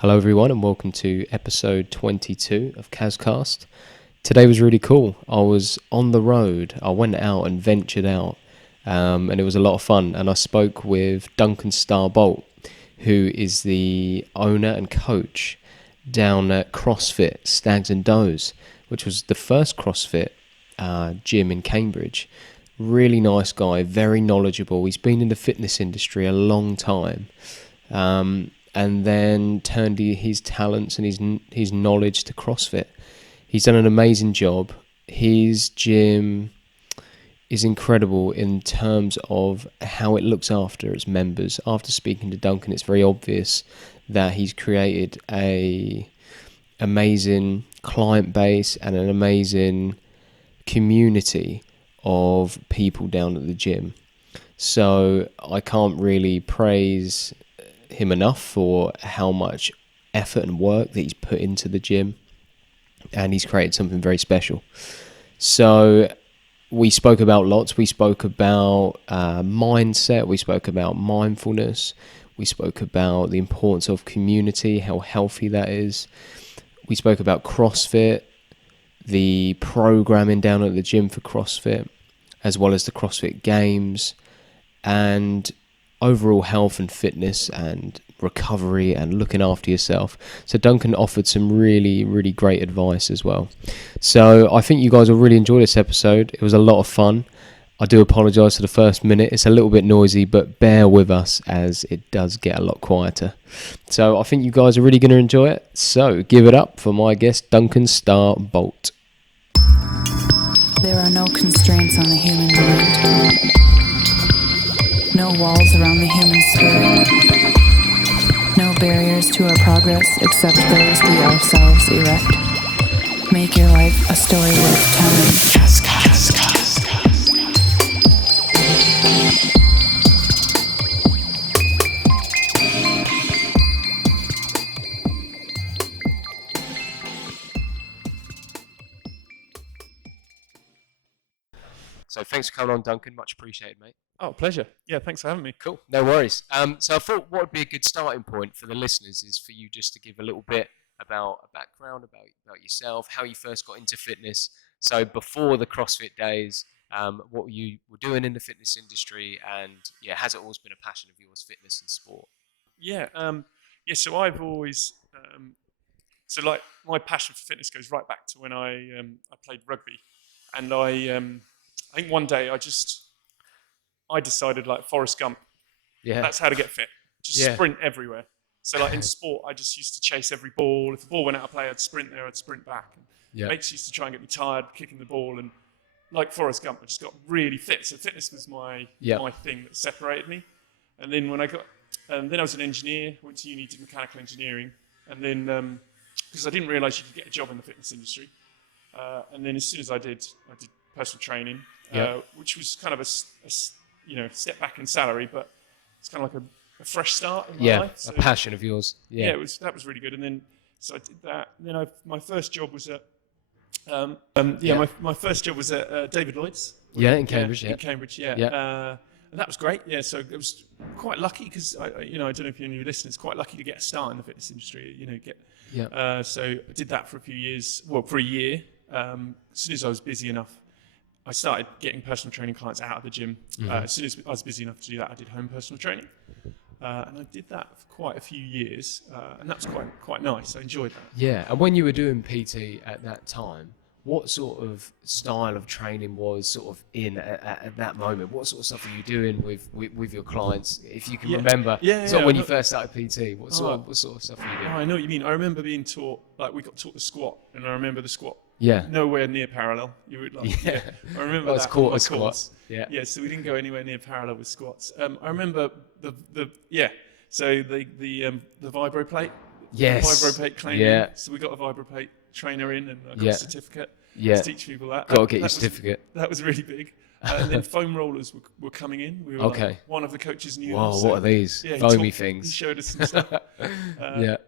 Hello everyone and welcome to episode 22 of Kazcast. Today was really cool. I was on the road. I went out and ventured out and it was a lot of fun. And I spoke with Duncan Starr Boltt, who is the owner and coach down at Crossfit Stags and Does, which was the first Crossfit gym in Cambridge. Really nice guy, very knowledgeable. He's been in the fitness industry a long time. And then turned his talents and his knowledge to CrossFit. He's done an amazing job. His gym is incredible in terms of how it looks after its members. After speaking to Duncan, it's very obvious that he's created a amazing client base and an amazing community of people down at the gym. So I can't really praise him enough for how much effort and work that he's put into the gym, and he's created something very special. So we spoke about lots. We spoke about mindset, we spoke about mindfulness, we spoke about the importance of community, how healthy that is. We spoke about CrossFit, the programming down at the gym for CrossFit, as well as the CrossFit Games, and overall health and fitness and recovery and looking after yourself. So Duncan offered some really, really great advice as well. So I think you guys will really enjoy this episode. It was a lot of fun. I do apologise for the first minute. It's a little bit noisy, but bear with us as it does get a lot quieter. So I think you guys are really going to enjoy it. So give it up for my guest, Duncan Starr Boltt. There are no constraints on the human mind. No walls around the human spirit. No barriers to our progress except those we ourselves erect. Make your life a story worth telling. So thanks for coming on, Duncan. Much appreciated, mate. Oh, pleasure. Yeah, thanks for having me. Cool. No worries. So I thought what would be a good starting point for the listeners is for you just to give a little bit about a background, about yourself, how you first got into fitness. So before the CrossFit days, what you were doing in the fitness industry, and has it always been a passion of yours, fitness and sport? Yeah, so I've always, like my passion for fitness goes right back to when I played rugby, and I think one day I decided, like Forrest Gump, that's how to get fit. Just sprint everywhere. So like in sport, I just used to chase every ball. If the ball went out of play, I'd sprint there, I'd sprint back. Mates used to try and get me tired kicking the ball, and like Forrest Gump, I just got really fit. So fitness was my thing that separated me. And then then I was an engineer, went to uni, did mechanical engineering, and then because I didn't realise you could get a job in the fitness industry. And then as soon as I did personal training, which was kind of a step back in salary, but it's kind of like a fresh start in my life. So, a passion of yours. That was really good. And then so I did that. And then my first job was at my first job was at David Lloyd's. In Cambridge. In Cambridge. And that was great. Yeah, so I was quite lucky because I don't know if any of your listeners, quite lucky to get a start in the fitness industry. So I did that for a few years. Well, for a year. As soon as I was busy enough, I started getting personal training clients out of the gym. As soon as I was busy enough to do that, I did home personal training. And I did that for quite a few years, and that was quite nice. I enjoyed that. Yeah, and when you were doing PT at that time, what sort of style of training was sort of in at that moment? What sort of stuff were you doing with your clients? If you can remember, when you first started PT, what sort of stuff were you doing? I know what you mean. I remember being taught, like we got taught the squat, and I remember the squat. Yeah. Nowhere near parallel. You would like. I remember that. Quarter squats. Yeah. So we didn't go anywhere near parallel with squats. I remember So the vibro plate. Yes. The vibro plate claiming. Yeah. So we got a vibro plate trainer in, and I got a certificate. Yeah. To teach people that. Got to get your certificate. That was really big. And then foam rollers were coming in. We were like, one of the coaches knew. Whoa, what are these? Foamy things. He showed us some stuff.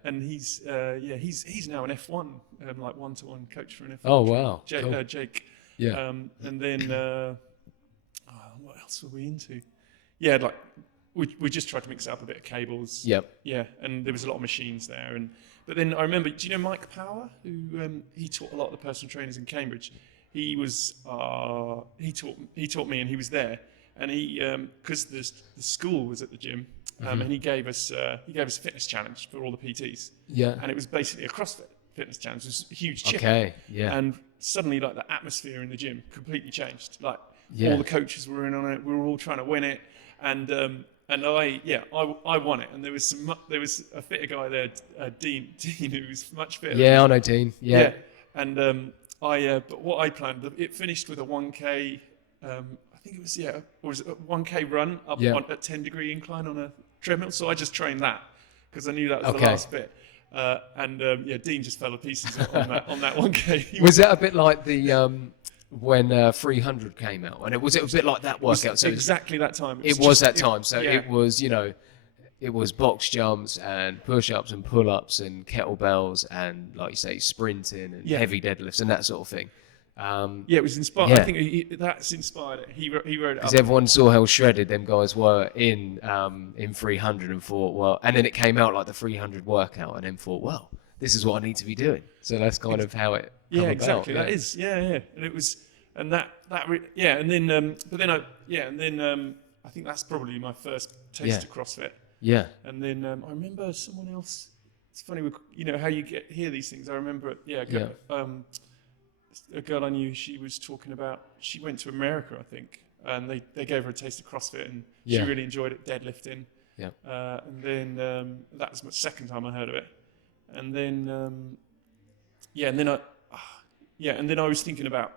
And he's now an F1, like one-to-one coach for an F1. Oh wow. Jake. Yeah. And then what else were we into? Yeah, like we just tried to mix up a bit of cables. Yep. Yeah, and there was a lot of machines there. But then I remember, do you know Mike Power, who he taught a lot of the personal trainers in Cambridge? He was he taught me, and he was there, and he because the school was at the gym, and he gave us a fitness challenge for all the PTs. Yeah. And it was basically a CrossFit fitness challenge. It was a huge chip. Okay. Yeah. And suddenly, like, the atmosphere in the gym completely changed. Like, Yeah. all the coaches were in on it. We were all trying to win it, and I won it. And there was a fitter guy there, Dean, who was much fitter. Yeah, I know Dean. Yeah. And but what I planned, it finished with a 1K. I think it was or was it a 1K run up on a 10-degree incline on a treadmill. So I just trained that because I knew that was the last bit. Dean just fell to pieces on that 1K. Was that a bit like the when 300 came out? And it was a bit like that workout. So exactly that time. It was that time. So it was, it was box jumps and push-ups and pull-ups and kettlebells and, like you say, sprinting and heavy deadlifts and that sort of thing. It was inspired. Yeah. I think that's inspired it. He wrote it up. Because everyone saw how shredded them guys were in 300 and thought, well, and then it came out like the 300 workout and then thought, well, this is what I need to be doing. So that's kind of how it came about. Exactly. That is, and it was, and I think that's probably my first taste of CrossFit. Yeah. And then I remember someone else. It's funny, how you hear these things. I remember, a girl I knew. She was talking about. She went to America, I think, and they gave her a taste of CrossFit, and she really enjoyed it, deadlifting. Yeah. And then that was my second time I heard of it. And then and then I was thinking about.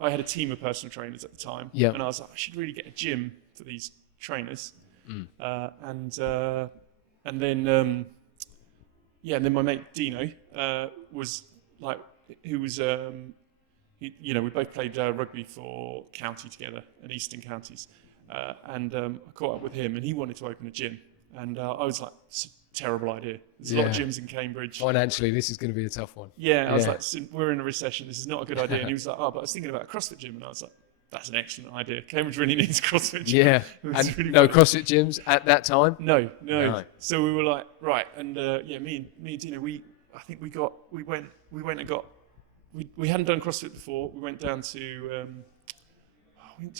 I had a team of personal trainers at the time, and I was like, I should really get a gym for these trainers. And then my mate Dino was like, who was we both played rugby for county together in Eastern counties, and I caught up with him, and he wanted to open a gym, and I was like, it's a terrible idea. There's a lot of gyms in Cambridge. Financially, this is going to be a tough one. I was like, we're in a recession. This is not a good idea. And he was like, but I was thinking about a CrossFit gym, and I was like, that's an excellent idea. Cambridge really needs a CrossFit gym. Yeah, and really no CrossFit gyms at that time. No. So we were like, right, and me and Dino, we went and got. We hadn't done CrossFit before. We went down to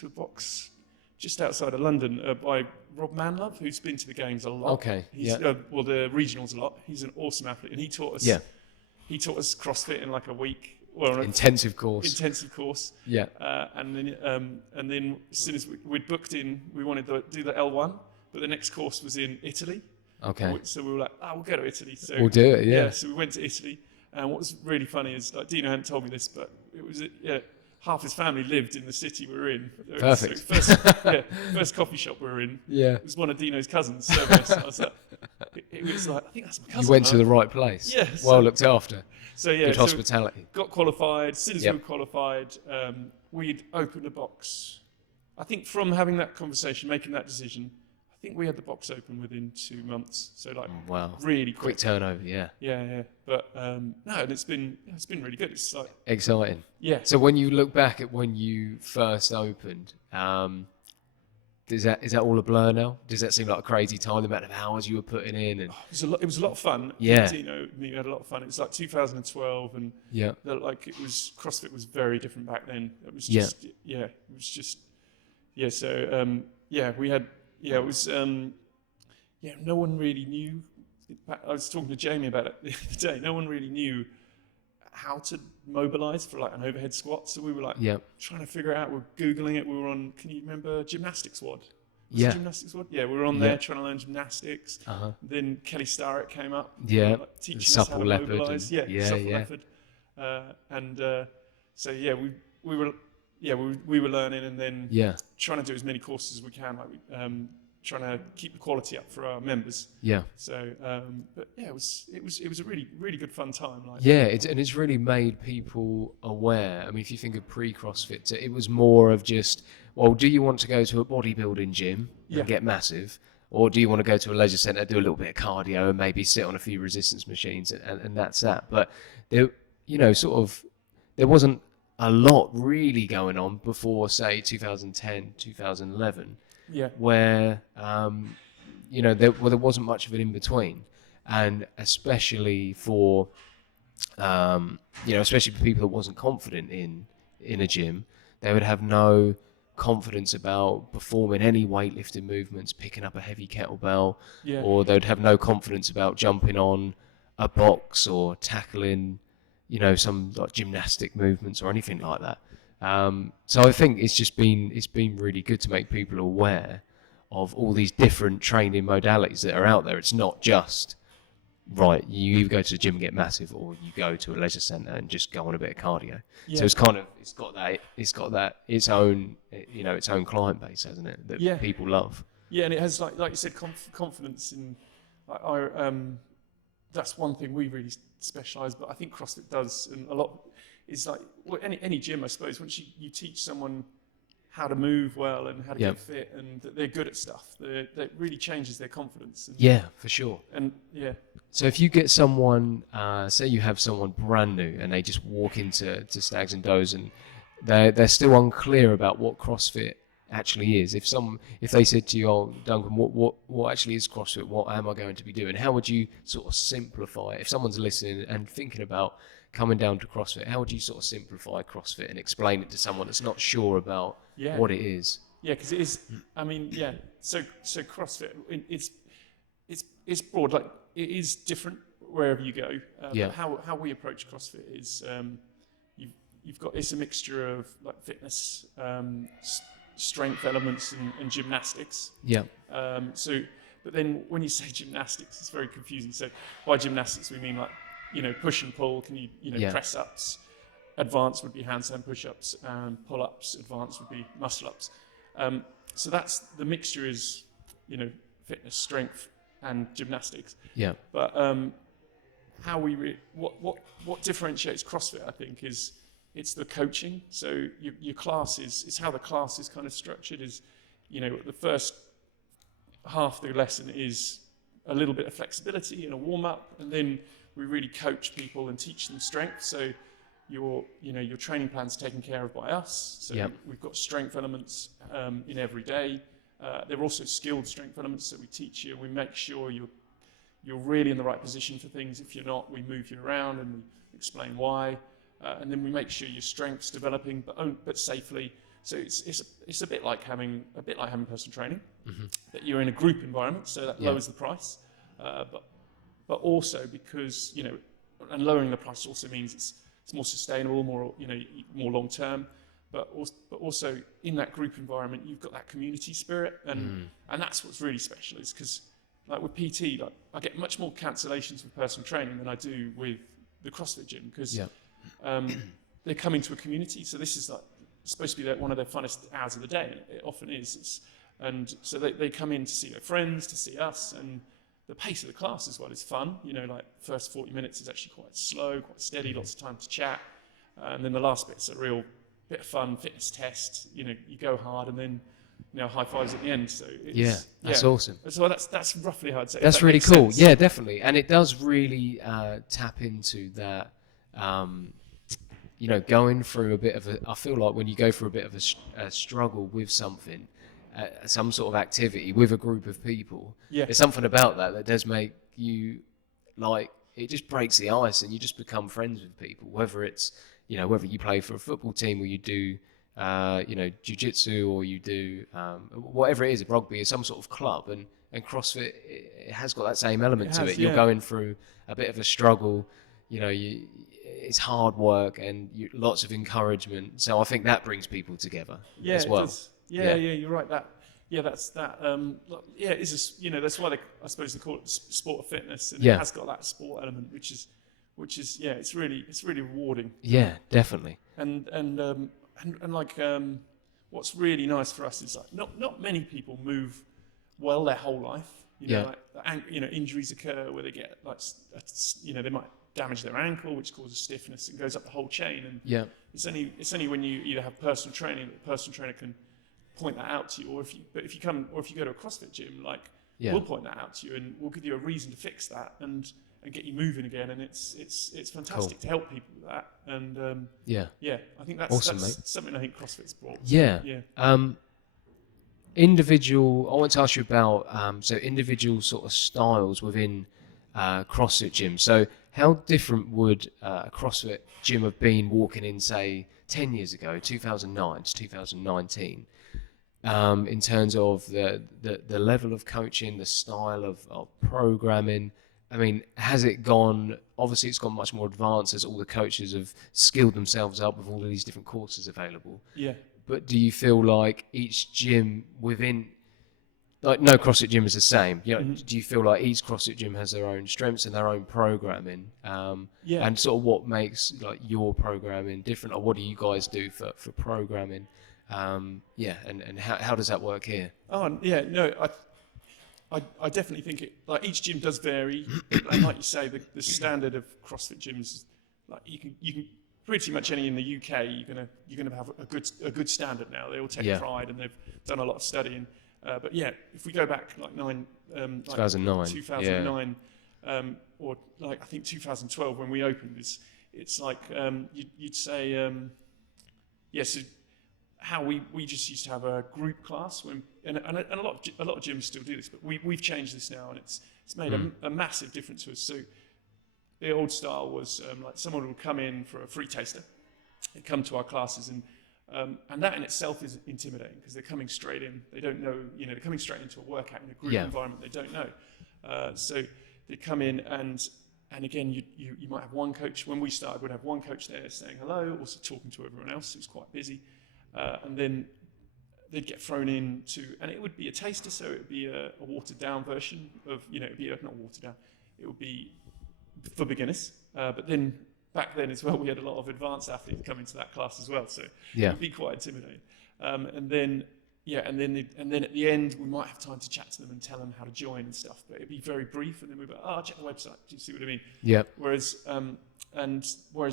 a box just outside of London by Rob Manlove, who's been to the games a lot. Okay. He's the regionals a lot. He's an awesome athlete, and he taught us. Yeah. He taught us CrossFit in like a week. Well, intensive course. Yeah. And then as soon as we'd booked in, we wanted to do the L1, but the next course was in Italy. Okay. So we were like, we'll go to Italy. So we'll do it. Yeah. So we went to Italy, and what was really funny is, like, Dino hadn't told me this, but it was half his family lived in the city we were in. Perfect. So first coffee shop we were in. Yeah. It was one of Dino's cousins. So I was like, it was like, I think that's my cousin. You went to the right place. Yeah. Well looked after. So good hospitality. Got qualified. As soon as we were qualified, we'd opened a box. I think from having that conversation, making that decision, I think we had the box open within 2 months. So really quick turnover. Yeah. Yeah. But and it's been really good. It's like exciting. Yeah. So when you look back at when you first opened, is that all a blur now? Does that seem like a crazy time, the amount of hours you were putting in? And it was a lot of fun. Yeah. We had a lot of fun. It was like 2012, and CrossFit was very different back then. It was just So we had it was no one really knew. I was talking to Jamie about it the other day. No one really knew how to mobilize for like an overhead squat. So we were like trying to figure it out. We were Googling it. We were on, can you remember Gymnastics WOD? Gymnastics WOD? Yeah, we were on there trying to learn gymnastics. Then Kelly Starr came up. Yeah. Teaching us how to mobilize. Supple leopard. We were learning, and then trying to do as many courses as we can, like trying to keep the quality up for our members. Yeah. So, it was a really, really good fun time. It's really made people aware. I mean, if you think of pre-CrossFit, it was more of just, well, do you want to go to a bodybuilding gym and get massive? Or do you want to go to a leisure centre, do a little bit of cardio and maybe sit on a few resistance machines and that's that. But there wasn't a lot really going on before, say, 2010, 2011. Yeah. where there wasn't much of an in between, and especially for especially for people that wasn't confident in a gym, they would have no confidence about performing any weightlifting movements, picking up a heavy kettlebell, Yeah. or they'd have no confidence about jumping on a box or tackling, some like gymnastic movements or anything like that. So I think it's been really good to make people aware of all these different training modalities that are out there. It's not just right, you either go to the gym and get massive, or you go to a leisure centre and just go on a bit of cardio. So Yeah. it's got that its own its own client base, hasn't it? That Yeah. people love. Yeah, and it has, like you said, confidence in. That's one thing we really specialise, but I think CrossFit does, and a lot is like any gym, I suppose. Once you teach someone how to move well and how to get fit, and that they're good at stuff, that really changes their confidence. And, Yeah, for sure. And yeah. So if you get someone, say you have someone brand new and they just walk into Stags and Does and they're still unclear about what CrossFit actually is. If they said to you, "Oh, Duncan, what actually is CrossFit? What am I going to be doing?" How would you sort of simplify it? If someone's listening and thinking about coming down to CrossFit, how would you sort of simplify CrossFit and explain it to someone that's not sure about what it is? Yeah, because it is. I mean, yeah. So CrossFit, it's broad. Like, it is different wherever you go. But how we approach CrossFit is you've got, it's a mixture of like fitness, strength elements, and gymnastics. Yeah. But then when you say gymnastics, it's very confusing. So by gymnastics we mean, like, push and pull. Can you press ups? Advanced would be handstand push-ups, and pull-ups. Advanced would be muscle-ups. So that's the mixture is, fitness, strength, and gymnastics. Yeah. But how what differentiates CrossFit, I think, is it's the coaching. So your classes, it's how the class is kind of structured. Is the first half of the lesson is a little bit of flexibility and a warm-up, and then we really coach people and teach them strength. So your training plan's taken care of by us. So we've got strength elements in every day. There are also skilled strength elements that we teach you. We make sure you're really in the right position for things. If you're not, we move you around and we explain why. And then we make sure your strength's developing, but safely. So it's a bit like having personal training, that you're in a group environment. So that lowers the price, but also because and lowering the price also means it's more sustainable, more long term. But also in that group environment, you've got that community spirit, and that's what's really special. Is because like with PT, like I get much more cancellations with personal training than I do with the CrossFit gym, because they're coming to a community. So this is like supposed to be one of their funnest hours of the day, and it often is. And so they come in to see their friends, to see us, and the pace of the class as well is fun. Like first 40 minutes is actually quite slow, quite steady, lots of time to chat, and then the last bit's a real bit of fun, fitness test. You go hard, and then high fives at the end. So that's awesome. So that's roughly how I'd say. That's really cool. Sense. Yeah, definitely, and it does really tap into that. Going through a bit of I feel like when you go through a bit of a struggle with something, some sort of activity with a group of people, there's something about that does make you, like, it just breaks the ice and you just become friends with people, whether it's, whether you play for a football team or you do, jiu-jitsu, or you do, whatever it is, rugby or some sort of club, and CrossFit, it has got that same element to it. You're going through a bit of a struggle, it's hard work and lots of encouragement. So I think that brings people together as well. It does. Yeah, you're right. That's that. It is. That's why I suppose they call it sport of fitness, and it has got that sport element, which is, it's really rewarding. Yeah, definitely. And like, what's really nice for us is like not many people move well their whole life. Injuries occur where they get they might damage their ankle, which causes stiffness and goes up the whole chain. And it's only when you either have personal training that the personal trainer can point that out to you, or if you go to a CrossFit gym, like we'll point that out to you, and we'll give you a reason to fix that and get you moving again. And it's fantastic to help people with that. And I think that's awesome, that's something I think CrossFit's brought. individual. I want to ask you about so individual sort of styles within CrossFit gym. So how different would a CrossFit gym have been walking in, say, 10 years ago, 2009 to 2019, in terms of the level of coaching, the style of programming? I mean, has it gone? Obviously, it's gone much more advanced as all the coaches have skilled themselves up with all of these different courses available. Yeah. But do you feel like each gym within, like no CrossFit gym is the same? You know, do you feel like each CrossFit gym has their own strengths and their own programming? Yeah. And sort of what makes like your programming different, or what do you guys do for programming? Yeah, and how does that work here? Oh, yeah. No, I definitely think it. Like each gym does vary, and like you say, the standard of CrossFit gyms, like you can pretty much any in the UK, you're gonna have a good standard now. They all take pride, and they've done a lot of studying. But yeah, if we go back like 2009, or like I think 2012 when we opened, it's like you'd say yes. Yeah, so how we just used to have a group class and a lot of gyms still do this, but we've changed this now, and it's made a massive difference to us. So the old style was like someone would come in for a free taster, they'd come to our classes, and that in itself is intimidating because they're coming straight in. They don't know, they're coming straight into a workout in a group environment they don't know. So they come in and again, you might have one coach. When we started, we'd have one coach there saying hello, also talking to everyone else. It was quite busy. And then they'd get thrown into, and it would be a taster, so it would be a watered down version of, it'd be not watered down, it would be for beginners. But then back then as well, we had a lot of advanced athletes come into that class as well, so it would be quite intimidating. And then at the end, we might have time to chat to them and tell them how to join and stuff, but it'd be very brief, and then we'd be like, check the website. Do you see what I mean? Yeah. Whereas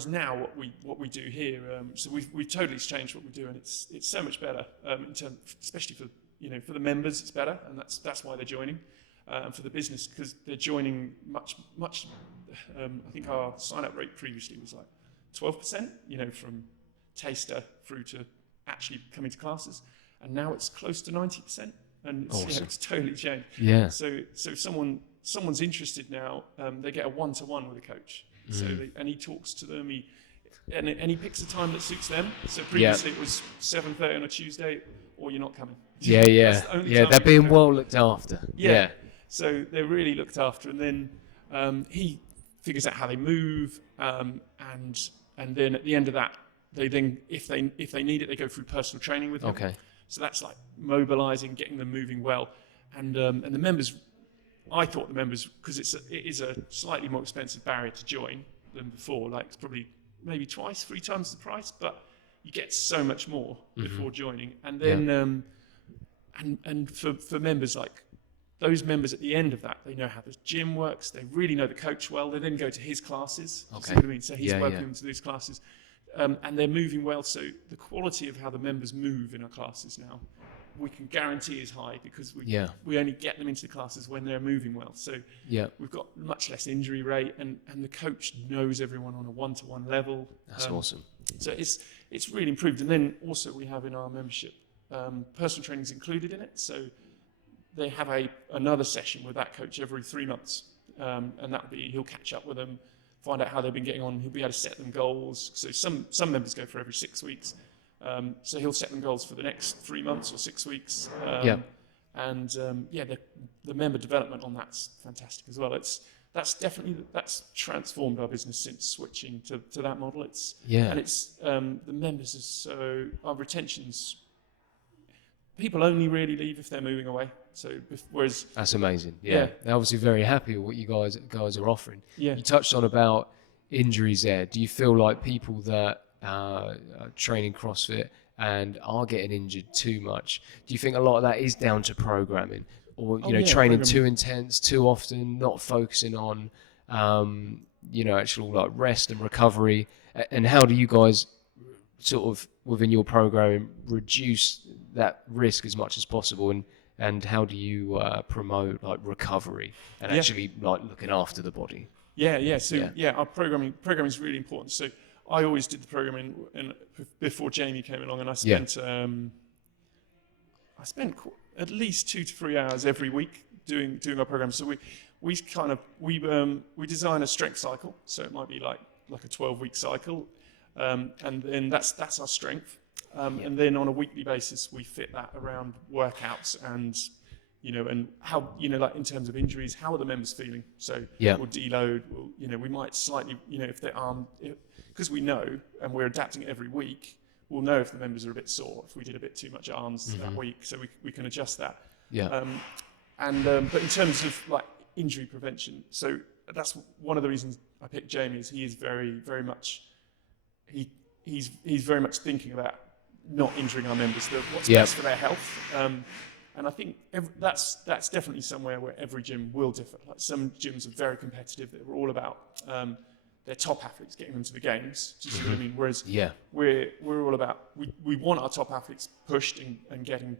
now what we do here, so we've totally changed what we do, and it's so much better in terms, especially for the members, it's better, and that's why they're joining, and for the business because they're joining much. I think our sign up rate previously was like 12%, from taster through to actually coming to classes, and now it's close to 90%, and it's totally changed. Yeah. So if someone's interested now, they get a one-to-one with a coach. So and he talks to them. He picks a time that suits them. So previously it was 7:30 on a Tuesday, or you're not coming. Yeah. They're being well looked after. Yeah. So they're really looked after, and then he figures out how they move, and then at the end of that, they then if they need it, they go through personal training with them. Okay. So that's like mobilizing, getting them moving well, and the members. I thought the members, because it is a slightly more expensive barrier to join than before, like it's probably maybe 3 times the price, but you get so much more before joining. And then, and for members, like those members at the end of that, they know how the gym works, they really know the coach well, they then go to his classes, you see what I mean? So he's welcoming them to these classes, and they're moving well, so the quality of how the members move in our classes now, we can guarantee is high because we only get them into the classes when they're moving well. So we've got much less injury rate, and the coach knows everyone on a one-to-one level. That's awesome. So it's really improved. And then also we have in our membership, personal training is included in it. So they have another session with that coach every 3 months, and he'll catch up with them, find out how they've been getting on. He'll be able to set them goals. So some members go for every 6 weeks. So he'll set them goals for the next 3 months or 6 weeks. And the member development on that's fantastic as well. That's transformed our business since switching to that model. And it's the members are so, our retention's, people only really leave if they're moving away. So whereas that's amazing. They're obviously very happy with what you guys are offering. You touched on about injuries there. Do you feel like people that training CrossFit and are getting injured too much, do you think a lot of that is down to programming, or training too intense too often, not focusing on actual like rest and recovery? And how do you guys sort of within your programming reduce that risk as much as possible, and how do you promote like recovery and actually like looking after the body? Our programming is really important. So I always did the programming before Jamie came along, and I spent at least 2 to 3 hours every week doing our program. So we design a strength cycle. So it might be like a 12-week cycle, and then that's our strength. And then on a weekly basis, we fit that around workouts and and how like in terms of injuries, how are the members feeling? So we'll deload. We might slightly if their arm, because we know and we're adapting it every week. We'll know if the members are a bit sore, if we did a bit too much arms that week, so we can adjust that. Yeah. But in terms of like injury prevention, so that's one of the reasons I picked Jamie. Is he is very much he's very much thinking about not injuring our members, what's best for their health. And I think that's definitely somewhere where every gym will differ. Like some gyms are very competitive; they're all about their top athletes, getting them to the games. Do you see what I mean? Whereas we're all about we want our top athletes pushed and getting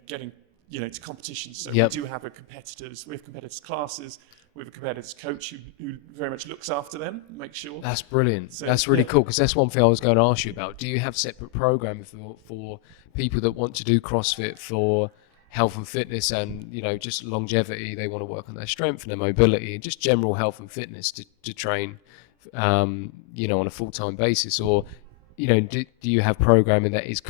to competitions. So we do have we have competitors classes. We have a competitors coach who very much looks after them, make sure. That's brilliant. So, that's really cool, because that's one thing I was going to ask you about. Do you have separate programming for people that want to do CrossFit for health and fitness and just longevity? They want to work on their strength and their mobility and just general health and fitness to train on a full-time basis, or do you have programming that is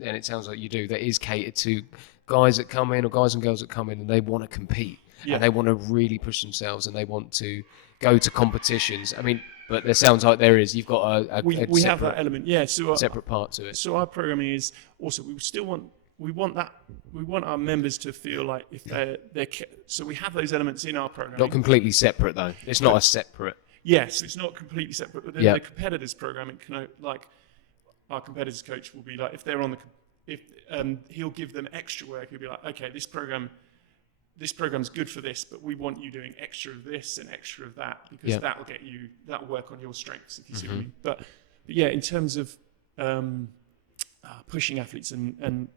and it sounds like you do, that is catered to guys that come in, or guys and girls that come in and they want to compete and they want to really push themselves and they want to go to competitions? I mean, but there sounds like you've got we have that element, so separate part to it. So our programming is also, we want our members to feel like if they're so we have those elements in our program. Not completely separate though. It's not a separate. Yes, it's not completely separate. But then the competitors programming like our competitors coach will be like, if they're on he'll give them extra work. He'll be like, okay, this program's good for this, but we want you doing extra of this and extra of that, because that'll work on your strengths, if you see what I mean. But in terms of pushing athletes and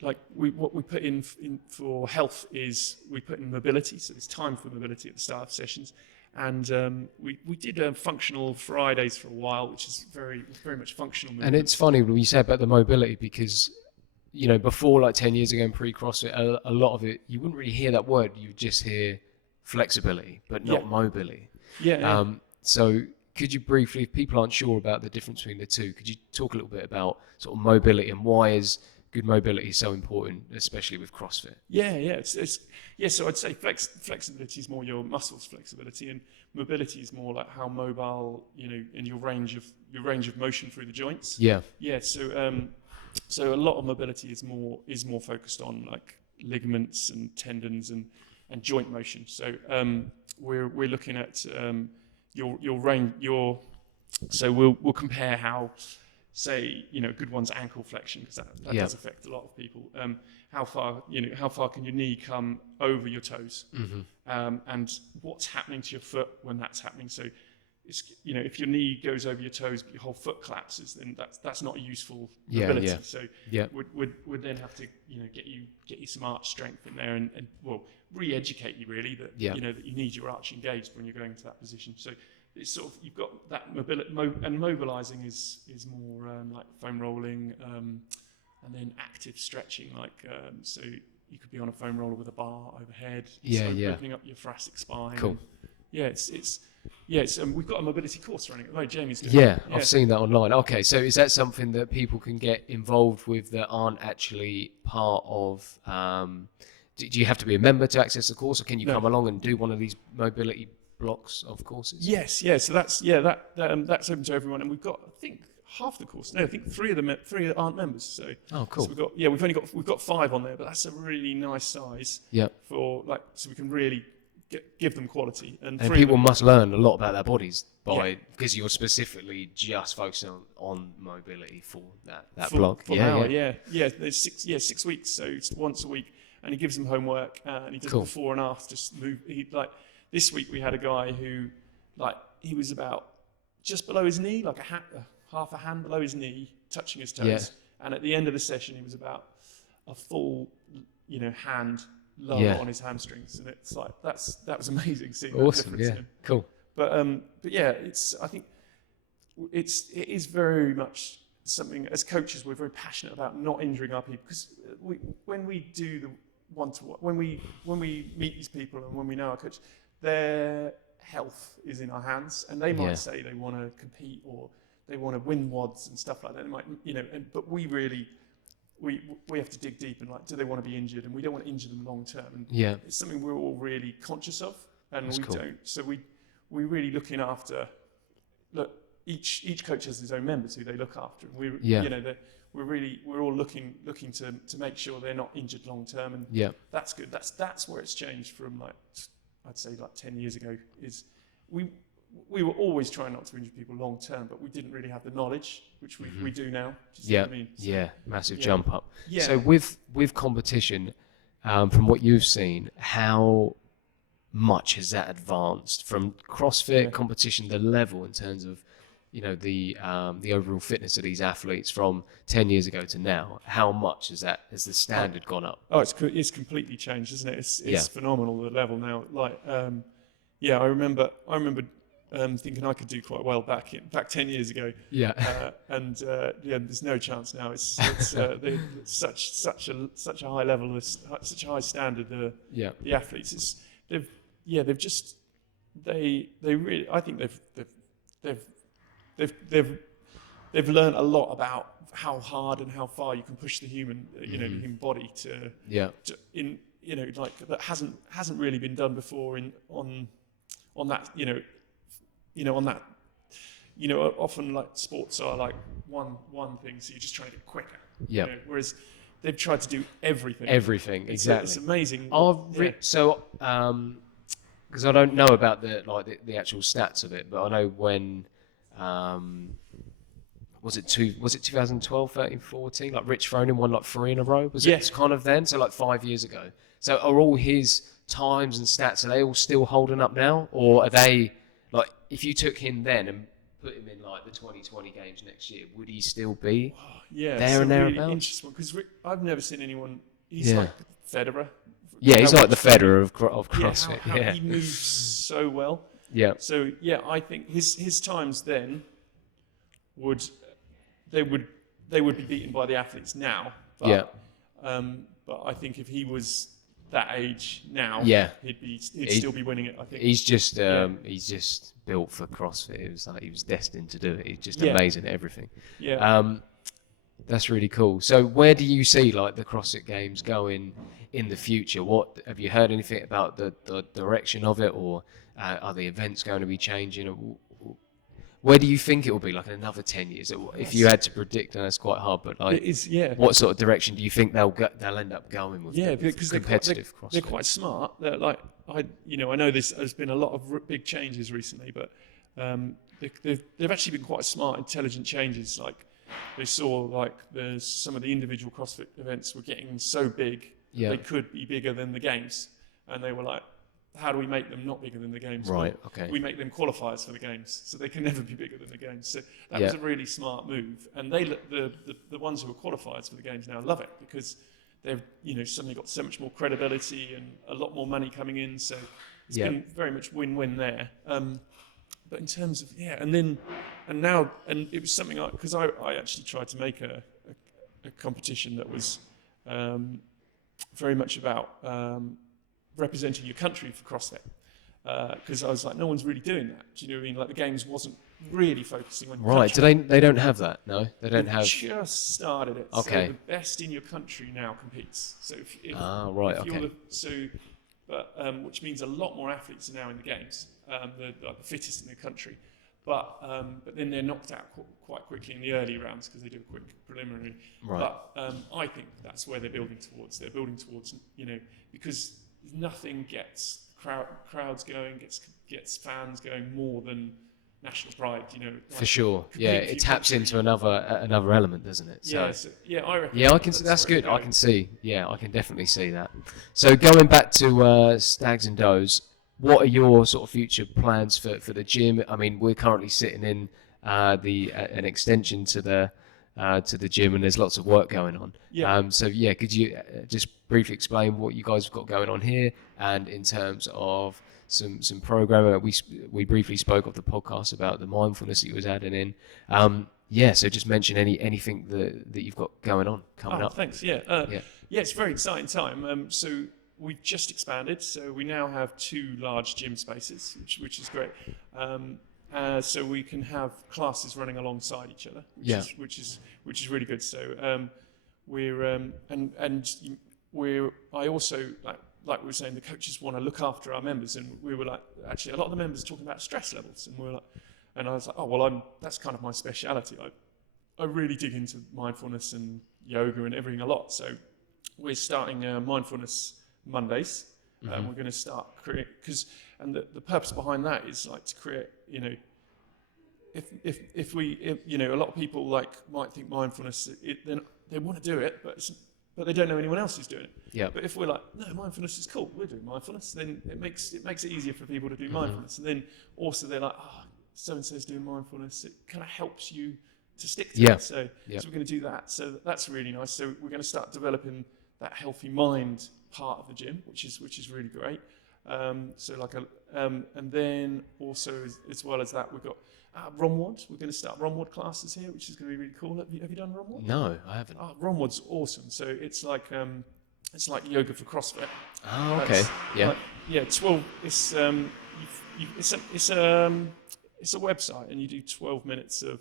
like what we put in for health is we put in mobility. So there's time for mobility at the start of sessions. And we did functional Fridays for a while, which is very much functional movement. And it's funny when you say about the mobility, because before, like 10 years ago in pre-CrossFit, a lot of it, you wouldn't really hear that word. You would just hear flexibility, but not mobility. So could you briefly, if people aren't sure about the difference between the two, could you talk a little bit about sort of mobility and why is good mobility so important, especially with CrossFit? So I'd say flexibility is more your muscles flexibility, and mobility is more like how mobile, and your range of motion through the joints. So a lot of mobility is more focused on like ligaments and tendons and joint motion. So we're looking at your range. So we'll compare how, say, good one's ankle flexion, because that does affect a lot of people. How far can your knee come over your toes, and what's happening to your foot when that's happening. So it's, if your knee goes over your toes but your whole foot collapses, then that's not a useful mobility. So we'd then have to get you some arch strength in there and re-educate you really that that you need your arch engaged when you're going to that position. So it's sort of, you've got that mobility, and mobilizing is more like foam rolling, and then active stretching, like so you could be on a foam roller with a bar overhead, opening up your thoracic spine. Cool. We've got a mobility course running. Oh, Jamie's doing it. I've seen that online. Okay, so is that something that people can get involved with that aren't actually part of? Do you have to be a member to access the course, or can you come along and do one of these mobility blocks of courses? Yes. So that's open to everyone, and we've got, I think, half the course. No, I think three aren't members. So cool. So we've got 5 on there, but that's a really nice size. For so we can really give them quality. And people must learn a lot about their bodies because you're specifically just focusing on mobility for that block. There's 6 weeks, so it's once a week, and he gives them homework, and he does before and after. Just move. This week we had a guy who, he was about just below his knee, like half a hand below his knee, touching his toes. And at the end of the session, he was about a full, hand lower on his hamstrings, and it's like that was amazing seeing that difference in him. Cool. But I think it is very much something, as coaches, we're very passionate about not injuring our people, because when we do one-to-one. When we meet these people and when we know our coach, their health is in our hands, and they might say they want to compete or they want to win WODs and stuff like that. They might, but we really we have to dig deep and like, do they want to be injured? And we don't want to injure them long term. And it's something we're all really conscious of, and That's we cool. don't. So we're really looking after. Look, each coach has his own members who they look after, and we're all looking to make sure they're not injured long term, and that's good. That's where it's changed from, like, I'd say like 10 years ago. Is we were always trying not to injure people long term, but we didn't really have the knowledge, which we do now. Do you see what I mean? So, massive jump up. Yeah. So with competition, from what you've seen, how much has that advanced from CrossFit competition, the level in terms of, the overall fitness of these athletes from 10 years ago to now? How much has the standard gone up? Oh, it's completely changed, isn't it? It's phenomenal, the level now. Like, I remember thinking I could do quite well back 10 years ago. There's no chance now. It's such a high level, such a high standard. The athletes, they've really, I think they've learned a lot about how hard and how far you can push the human human body to like, that hasn't really been done before on that on that often, like, sports are like one thing, so you're just trying to get quicker. Whereas they've tried to do everything. Exactly. It's amazing. So because I don't know about the actual stats of it, but I know when was it 2012, 13, 14? Like Rich Froning won like 3 in a row. Was it kind of then? So like 5 years ago. So are all his times and stats, are they all still holding up now, or are they, like, if you took him then and put him in like the 2020 games next year, would he still be there and thereabouts? Really interesting one, because I've never seen anyone. He's like Federer. Yeah, he's like the Federer of CrossFit. How he moves so well. Yeah. So I think his times then would be beaten by the athletes now. But, but I think if he was that age now, he'd still be winning it. I think he's just built for CrossFit. It was like he was destined to do it. He's just amazing at everything. That's really cool. So where do you see like the CrossFit Games going in the future? What have you heard anything about the direction of it, or are the events going to be changing? Where do you think it will be, like, in another 10 years? If you had to predict, and that's quite hard, but like, what sort of direction do you think they'll end up going with? Because competitive CrossFit? They're quite smart. They're like, I know there's been a lot of big changes recently, but they've actually been quite smart, intelligent changes. Like, they saw like some of the individual CrossFit events were getting so big, they could be bigger than the games, and they were like, how do we make them not bigger than the games? Right, okay. We make them qualifiers for the games, so they can never be bigger than the games. So that was a really smart move. And the ones who are qualifiers for the games now love it, because they've suddenly got so much more credibility and a lot more money coming in. So it's been very much win-win there. But in terms of and it was something because I actually tried to make a competition that was very much about representing your country for CrossFit, because I was like, no one's really doing that. Do you know what I mean? Like, the games wasn't really focusing on your country. They don't have that? No, they don't have. Just started it. Okay. So the best in your country now competes. So if which means a lot more athletes are now in the games, the fittest in the country. But then they're knocked out quite quickly in the early rounds, because they do a quick preliminary. Right. But I think that's where they're building towards. They're building towards, because nothing gets crowds going, gets fans going more than national pride. For sure. Yeah, it taps into another element, doesn't it? So, I reckon. Yeah, I can. That's good. I can see. Yeah, I can definitely see that. So going back to Stags and Does, what are your sort of future plans for the gym? I mean, we're currently sitting in an extension to the gym, and there's lots of work going on. Could you just briefly explain what you guys have got going on here, and in terms of some programming? We briefly spoke of the podcast about the mindfulness that you was adding in. So just mention anything that you've got going on coming up. Thanks. Yeah, it's a very exciting time. So we've just expanded, so we now have 2 large gym spaces, which is great. So we can have classes running alongside each other, which is really good. So I also like we were saying, the coaches want to look after our members, and we were like, actually, a lot of the members are talking about stress levels, and I was like, oh well, that's kind of my speciality. I really dig into mindfulness and yoga and everything a lot. So we're starting mindfulness Mondays. We're going to start and the purpose behind that is like to create, if a lot of people might think mindfulness, they want to do it, but they don't know anyone else who's doing it. Yeah. But if we're like, no, mindfulness is cool, we're doing mindfulness, then it makes it easier for people to do mindfulness. And then also they're like, oh, so and so's doing mindfulness. It kind of helps you to stick to it. So we're going to do that. So that's really nice. So we're going to start developing that healthy mind part of the gym, which is really great. And then also as well as that, we've got ROMWOD. We're going to start ROMWOD classes here, which is going to be really cool. Have you done ROMWOD? No, I haven't. ROMWOD's awesome. So it's like yoga for CrossFit. Oh, okay. Yeah. 12. It's a website, and you do 12 minutes of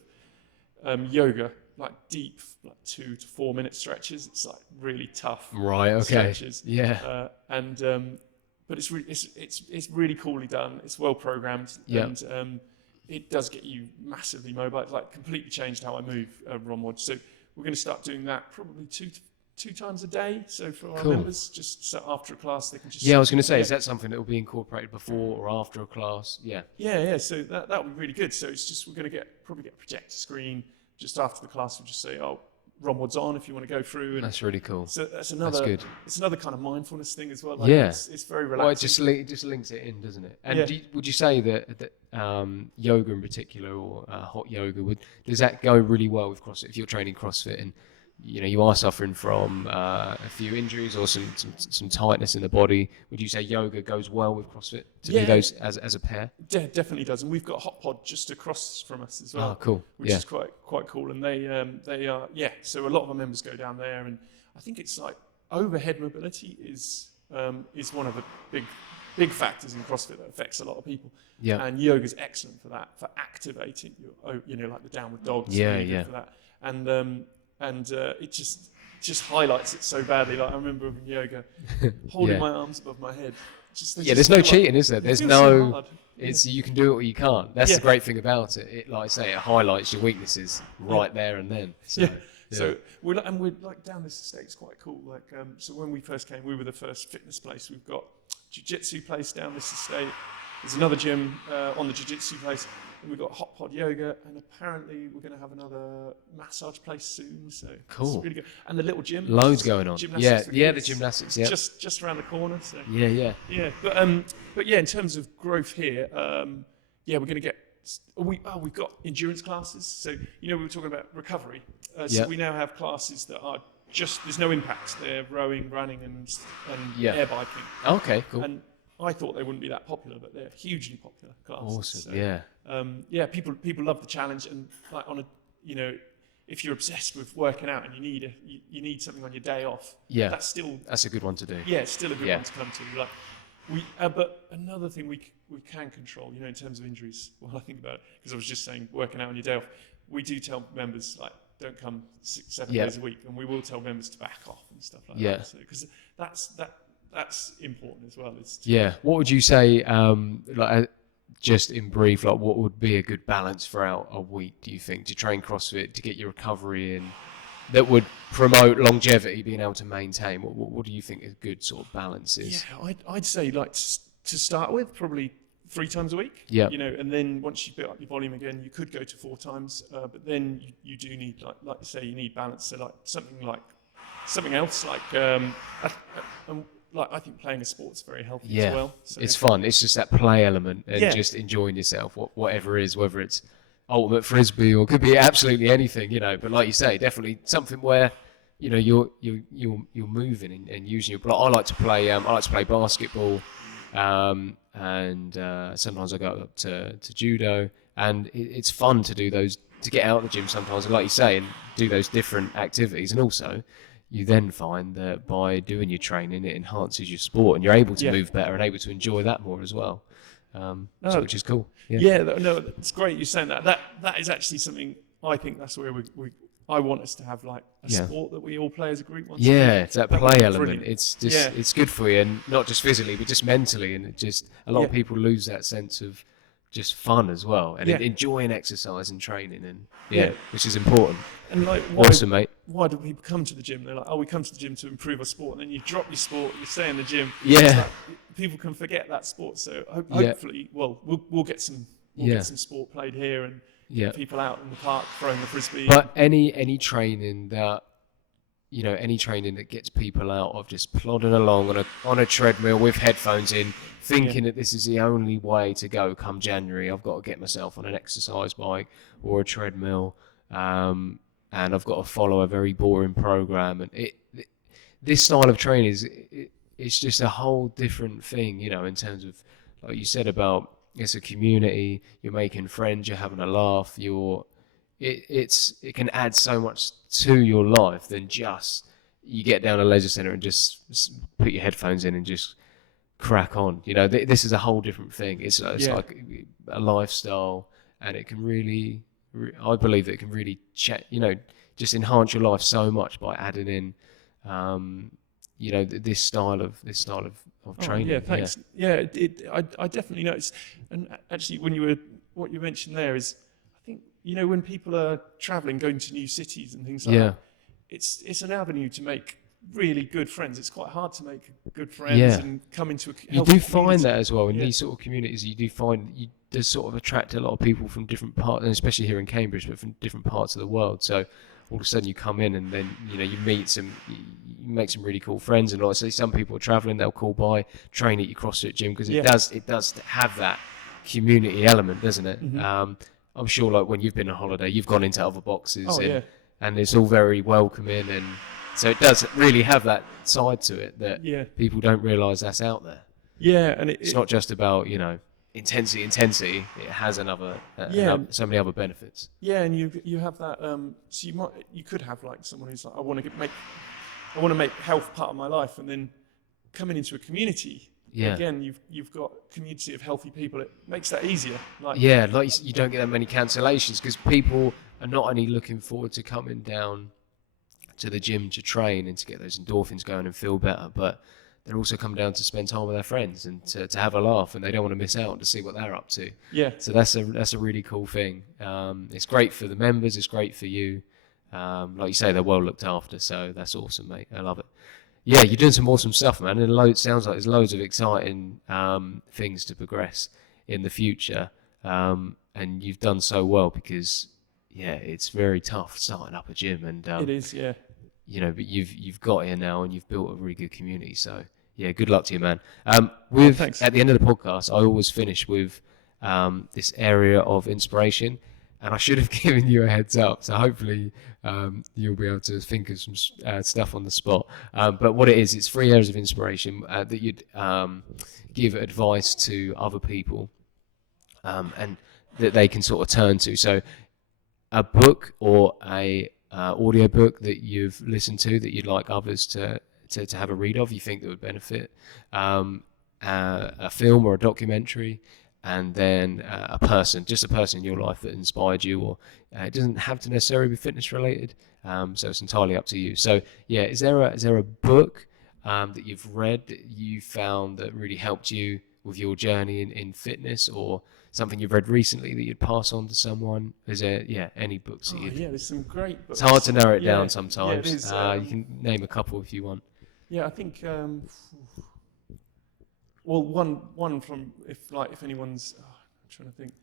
yoga, like deep, like 2 to 4 minute stretches. It's like really tough. Right. Okay. Stretches. Yeah. But it's really coolly done. It's well programmed. Yeah. And it does get you massively mobile. It's like completely changed how I move ROMWOD. So we're going to start doing that probably two times a day. So for our members, just so after a class, they can just. Yeah, I was going to say, is that something that will be incorporated before or after a class? Yeah. Yeah. So that would be really good. So it's just, we're going to probably get a projector screen just after the class. We'll just say, oh, ROMWOD's on if you want to go through. And that's really cool. So that's good. It's another kind of mindfulness thing as well. It's very relaxing. Well, it just links it in, doesn't it? And would you say that yoga in particular, or hot yoga, does that go really well with CrossFit? If you're training CrossFit and you are suffering from a few injuries or some tightness in the body, would you say yoga goes well with CrossFit to do those as a pair? Yeah, definitely does. And we've got Hot Pod just across from us as well. Oh, cool. Which is quite cool. And they are, so a lot of our members go down there, and I think it's like overhead mobility is one of the big factors in CrossFit that affects a lot of people. Yeah. And yoga is excellent for that, for activating your, like the downward dog. For that. And it just highlights it so badly. Like I remember in yoga, holding my arms above my head. There's no cheating, is there? There's no. It's you can do it or you can't. That's the great thing about it. It, like I say, it highlights your weaknesses right there and then. So, So we're like down this estate. It's quite cool. Like so when we first came, we were the first fitness place. We've got jiu-jitsu place down this estate. There's another gym on the jiu-jitsu place. And we've got Hot Pod Yoga, and apparently we're going to have another massage place soon. So cool. It's really good. And the little gym. Loads going on. The gymnastics. Yeah. Just around the corner. So. Yeah. But in terms of growth here, we're going to get. We've got endurance classes. So we were talking about recovery. So we now have classes that are there's no impact. They're rowing, running, and air biking. Okay, cool. And I thought they wouldn't be that popular, but they're hugely popular classes. Awesome. So, people love the challenge, and like if you're obsessed with working out and you need something on your day off, that's a good one to do. Yeah, it's still a good one to come to. Like but another thing we can control, in terms of injuries. Well, I think about it because I was just saying working out on your day off. We do tell members like don't come 6-7 days a week, and we will tell members to back off and stuff like that. So, because that's important as well. What would you say, just in brief, like what would be a good balance throughout a week, do you think, to train CrossFit, to get your recovery in, that would promote longevity, being able to maintain? What do you think a good sort of balance is? Yeah, I'd say like to start with, probably 3 times a week. Yeah. And then once you build up your volume again, you could go to 4 times. But then you do need, like you say, you need balance. So like something else, I think playing a sport's very healthy as well. So it's fun. It's just that play element and just enjoying yourself, whatever it is, whether it's ultimate frisbee or could be absolutely anything, But like you say, definitely something where you're moving and using your. I like to play basketball, and sometimes I go up to judo, and it's fun to do those, to get out of the gym sometimes, and like you say, and do those different activities, and also you then find that by doing your training, it enhances your sport, and you're able to Yeah. move better and able to enjoy that more as well. Which is cool. No, it's great you're saying that. That is actually something I think that's where I want us to have like a sport that we all play as a group once a week. It's that play element. Brilliant. It's just it's good for you, and not just physically, but just mentally. And it just a lot of people lose that sense of just fun as well, and enjoying exercise and training, and which is important. And like, awesome, mate. Why do people come to the gym? They're like, oh, we come to the gym to improve our sport, and then you drop your sport, you stay in the gym. Yeah. People can forget that sport. So hopefully, we'll get some sport played here, and people out in the park throwing the frisbee. But any training that gets people out of just plodding along on a treadmill with headphones in, thinking that this is the only way to go come January. I've got to get myself on an exercise bike or a treadmill, and I've got to follow a very boring program. And this style of training it's just a whole different thing, in terms of, like you said, about it's a community, you're making friends, you're having a laugh, it can add so much to your life than just you get down a leisure centre and just put your headphones in and just crack on. This is a whole different thing. It's like a lifestyle, and it can really, I believe that it can really just enhance your life so much by adding in this style of training. Yeah, thanks. I definitely noticed. And actually, what you mentioned there is, I think, when people are traveling, going to new cities and things like that, it's an avenue to make really good friends. It's quite hard to make good friends and come into a healthy You do find community. that as well in these sort of communities. You do find you does sort of attract a lot of people from different parts, and especially here in Cambridge, but from different parts of the world. So all of a sudden you come in, and then you make some really cool friends. And like I say, some people are traveling, they'll call by, train at your CrossFit gym, because it does have that community element, doesn't it? Mm-hmm. I'm sure, like, when you've been on holiday, you've gone into other boxes, and it's all very welcoming, and so it does really have that side to it that people don't realise that's out there. Yeah, and it's not just about intensity. It has so many other benefits. Yeah, and you have that. So you could have like someone who's like, I want to make health part of my life, and then coming into a community. Yeah. Again, you've got a community of healthy people. It makes that easier. You don't get that many cancellations, because people are not only looking forward to coming down to the gym to train and to get those endorphins going and feel better, but they're also come down to spend time with their friends and to have a laugh, and they don't want to miss out to see what they're up to. Yeah. So that's a really cool thing. It's great for the members. It's great for you. Like you say, they're well looked after. So that's awesome, mate. I love it. Yeah, you're doing some awesome stuff, man. And sounds like there's loads of exciting things to progress in the future. And you've done so well, because it's very tough starting up a gym, and it is, yeah. But you've got here now, and you've built a really good community. So good luck to you, man. Thanks. At the end of the podcast, I always finish with this area of inspiration, and I should have given you a heads up. So hopefully you'll be able to think of some stuff on the spot. But what it is, it's 3 areas of inspiration that you'd give advice to other people, and that they can sort of turn to. So a book or a audio book that you've listened to that you'd like others to have a read of, you think that would benefit, a film or a documentary, and then a person in your life that inspired you, or it doesn't have to necessarily be fitness related, so it's entirely up to you. So is there a book that you've read that you found that really helped you with your journey in fitness, or something you've read recently that you'd pass on to someone? Is there any books that there's some great books. It's hard to narrow it down sometimes. It is, you can name a couple if you want. I think one from if anyone's I'm trying to think.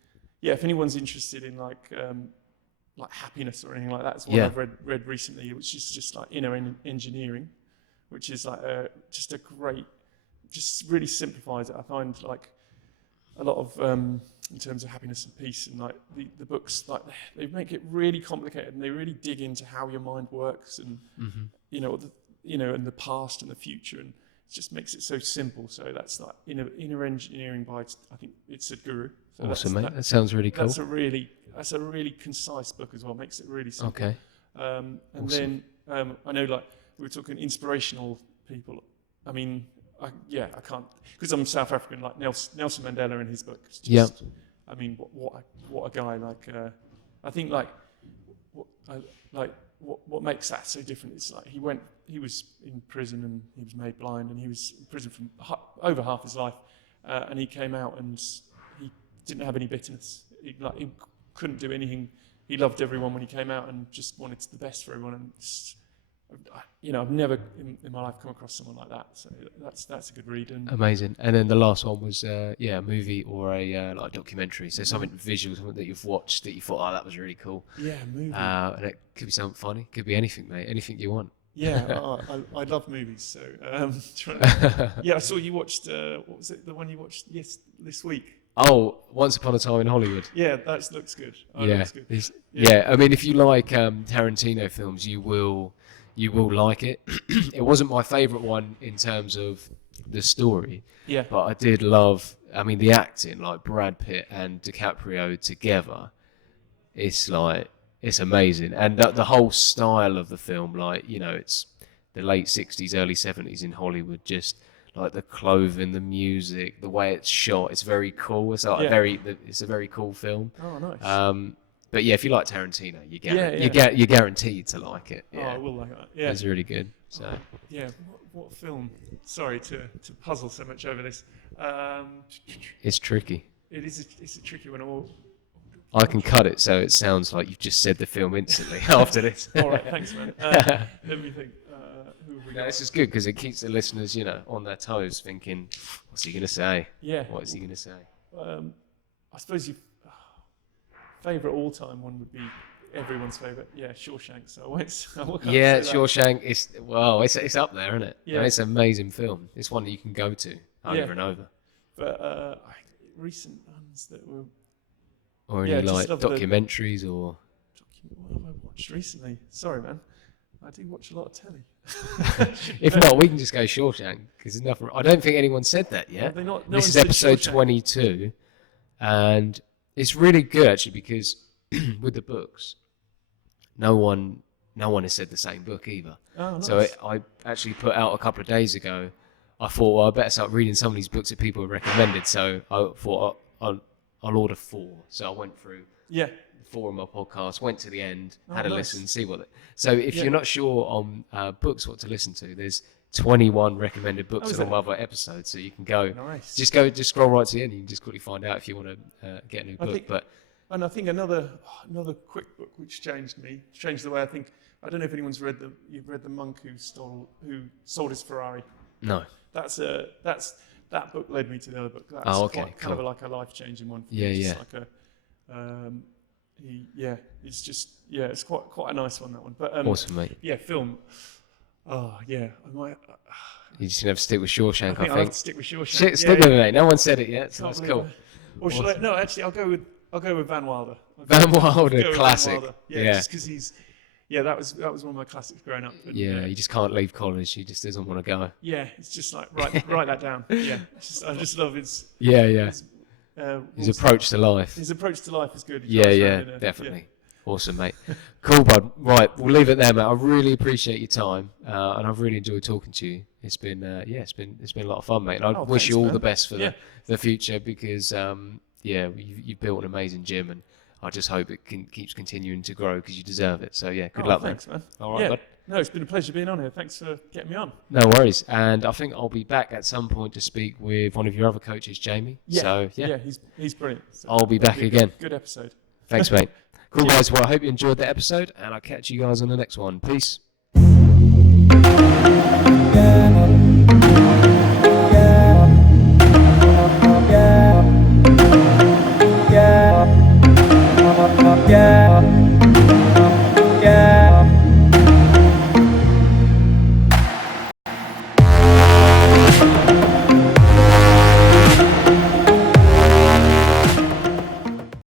If anyone's interested in like happiness or anything like that, it's one I've read recently, which is just like Inner Engineering, which is like just a great, just really simplifies it. I find like a lot of in terms of happiness and peace, and like the books, like they make it really complicated, and they really dig into how your mind works, and and the past and the future, and it just makes it so simple. So that's like Inner Engineering by, I think it's Sadhguru. So awesome, mate. That sounds really cool. That's a really concise book as well. Makes it really simple. Okay. And awesome. Then I know, like, we're talking inspirational people. I mean, I can't, because I'm South African. Like Nelson Mandela in his book. It's just, I mean, what a guy! Like, I think what makes that so different is like he was in prison and he was made blind, and he was in prison for over half his life, and he came out and he didn't have any bitterness. He couldn't do anything. He loved everyone when he came out and just wanted the best for everyone. And I've never in my life come across someone like that. So that's a good read. And amazing. And then the last one was a movie or a like documentary. So something visual, something that you've watched that you thought, oh, that was really cool. Yeah, movie. And it could be something funny. Could be anything, mate. Anything you want. Yeah, I love movies. So I saw you watched. What was it? The one you watched this week? Oh, Once Upon a Time in Hollywood. Yeah, that looks good. Looks good. I mean, if you like Tarantino films, you will like it. It wasn't my favourite one in terms of the story. Yeah. But I did love, I mean, the acting, like Brad Pitt and DiCaprio together. It's amazing. And the whole style of the film, it's the late 60s, early 70s in Hollywood, just like the clothing, the music, the way it's shot, it's very cool. It's it's a very cool film. Oh, nice. But yeah, if you like Tarantino, you're guaranteed to like it. Yeah. Oh, I will like that. Yeah, it's really good. So what film? Sorry to puzzle so much over this. It's tricky. It's a tricky one. I can cut it so it sounds like you've just said the film instantly after this. All right, thanks, man. Let me think. Who have we got? This is good because it keeps the listeners, on their toes, thinking, "What's he going to say? Yeah. What is he going to say?" I suppose your favourite all-time one would be everyone's favourite. Yeah, Shawshank. So I won't Shawshank. It's up there, isn't it? Yeah, it's an amazing film. It's one that you can go to over and over. But recent ones that were. Or any documentaries or. What have I watched recently? Sorry, man. I do watch a lot of telly. If not, we can just go Shawshank because there's nothing. I don't think anyone said that yet. This is episode 22, and it's really good actually because with the books, no one has said the same book either. Oh, nice. So I actually put out a couple of days ago. I thought, well, I better start reading some of these books that people have recommended. So I thought I'll order 4. So I went through 4 of my podcasts, went to the end, had a listen, see what. So if you're not sure on books what to listen to, there's 21 recommended books in all my other episodes, so you can go. Nice. Just scroll right to the end. You can just quickly find out if you want to get a new book. And I think another quick book which changed the way I think. I don't know if anyone's read you've read The Monk Who Sold His Ferrari. No. That book led me to the other book. That's kind of like a life-changing one for me. Yeah. Like it's quite a nice one, that one. But awesome, mate. Yeah, film. Oh yeah, I might. You just have to stick with Shawshank. I think. I'll have to stick with Shawshank. Stick with it, mate. No one said it yet, so that's cool. Or should I? No, actually, I'll go with Van Wilder. Van Wilder, classic. Yeah, just because he's. Yeah, that was one of my classics growing up. And, he just can't leave college. He just doesn't want to go. Yeah, it's just like write that down. Yeah, I just love his. His approach to life. His approach to life is good. Definitely. Yeah. Awesome, mate. Cool, bud. Right, we'll leave it there, mate. I really appreciate your time, and I've really enjoyed talking to you. It's been it's been a lot of fun, mate. And I wish you all the best for the future because you've built an amazing gym, and I just hope it keeps continuing to grow because you deserve it. So good luck, thanks, man. All right, bud. No, it's been a pleasure being on here. Thanks for getting me on. No worries. And I think I'll be back at some point to speak with one of your other coaches, Jamie. Yeah. He's brilliant. So I'll be back again. Good episode. Thanks, mate. Cool, guys. Well, I hope you enjoyed the episode, and I'll catch you guys on the next one. Peace.